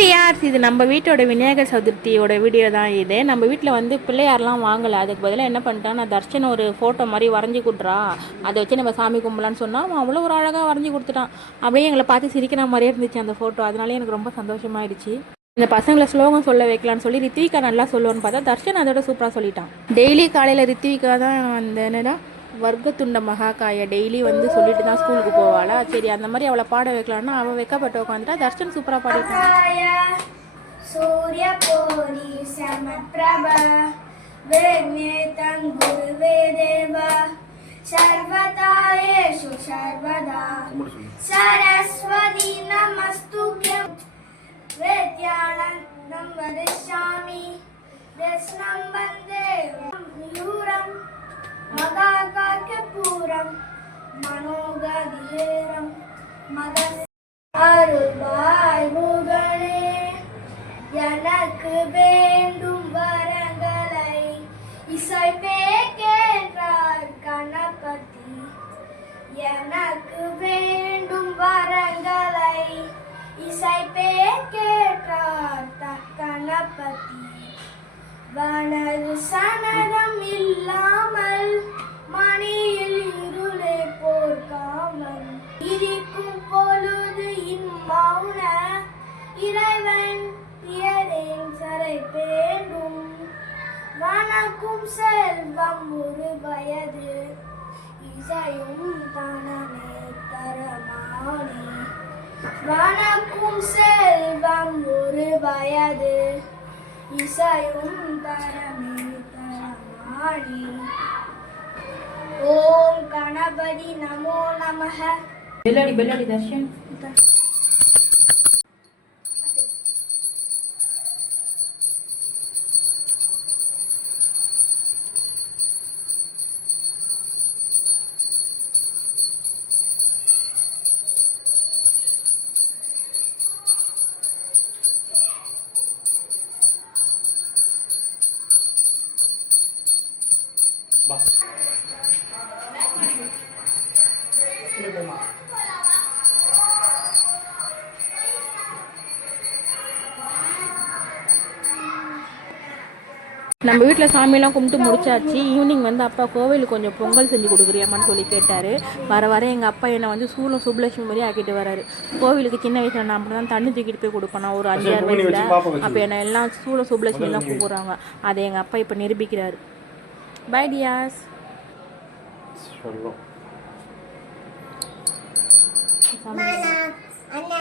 டியார்ஸ், இது நம்ம வீட்டோட விநாயகர் சதுர்த்தியோட வீடியோ தான். இது நம்ம வீட்டில் வந்து பிள்ளையாரெலாம் வாங்கலை. அதுக்கு பதிலாக என்ன பண்ணிட்டான், நான் தர்ஷன் ஒரு ஃபோட்டோ மாதிரி வரைஞ்சி கொடுத்துறா, அதை வச்சு நம்ம சாமி கும்பலான்னு சொன்னால் அவன் அவ்வளோ ஒரு அழகாக வரைஞ்சி கொடுத்துட்டான். அப்படியே எங்களை பார்த்து சிரிக்கிற மாதிரியே இருந்துச்சு அந்த ஃபோட்டோ. அதனாலே எனக்கு ரொம்ப சந்தோஷமாயிடுச்சு. இந்த பசங்களை ஸ்லோகம் சொல்ல வைக்கலான்னு சொல்லி ரித்விகா நல்லா சொல்லுவான்னு பார்த்தா தர்ஷன் அதோட சூப்பராக சொல்லிட்டான். டெய்லி காலையில் ரித்விகா தான் அந்த என்னடா வர்க்கத்துண்ட மகாக்காயை டெய்லி வந்து சொல்லிட்டு தான் ஸ்கூலுக்கு போவாளா. சரி, அந்த மாதிரி அவளை பாட வைக்கலான்னா அவள் வைக்கப்பட்டு உட்காந்துட்டா. தர்ஷன் சூப்பராக பாடிட்டான். சூரிய போரி சமப்ரப வேத்நேதம் குருவே தேவ சர்வதாயேஷு சர்வதா சரஸ்வதி நமஸ்துப்யம் வேத்யானந்தம் வதிஷ்யாமி கிருஷ்ணம் வந்தே மயூரம் மகாகாக்யபூரம் மனோகதீரம் மத அருள்வாய் முகனே எனக்கு வேண்டும் வரங்களை இசைப்பேற்றார் கணபதி. எனக்கு வேண்டும் வரங்களை இசைப்பேற்றார் கணபதி. வனது சனதம் இல்லாமல் மணியில் இருளே போர்க்காமல் இருக்கும் பொழுது இம்மௌன இறைவன் தியரேன் சரை பேண்டும். வணக்கும் செல்வம் ஒரு வயது இசையும் தனமே தரமானே. வணக்கும் செல்வம் ஒரு வயது இசையும் தரமே தரமானே. ஓம் கணபதி நமோ நமஹ. பெல்லாடி பெல்லாடி தர்ஷன். நம்ம வீட்டில் சாமியெல்லாம் கும்பிட்டு முடிச்சாச்சு. ஈவினிங் வந்து அப்பா கோவிலுக்கு கொஞ்சம் பொங்கல் செஞ்சு கொடுக்குறியாமான்னு சொல்லி கேட்டார். வர வர எங்கள் அப்பா என்னை வந்து சூலம் சுப்லட்சுமி மாதிரி ஆக்கிட்டு வராரு. கோவிலுக்கு சின்ன வயசில் நான் அப்படி தான் தண்ணி தூக்கிட்டு போய் கொடுப்பேன், ஒரு 5-6 வயசில். அப்போ என்னை எல்லாம் சூலம் சுப்லட்சுமிலாம் கூப்பிட்றாங்க. அதை எங்கள் அப்பா இப்போ நிரூபிக்கிறாரு. By Dias.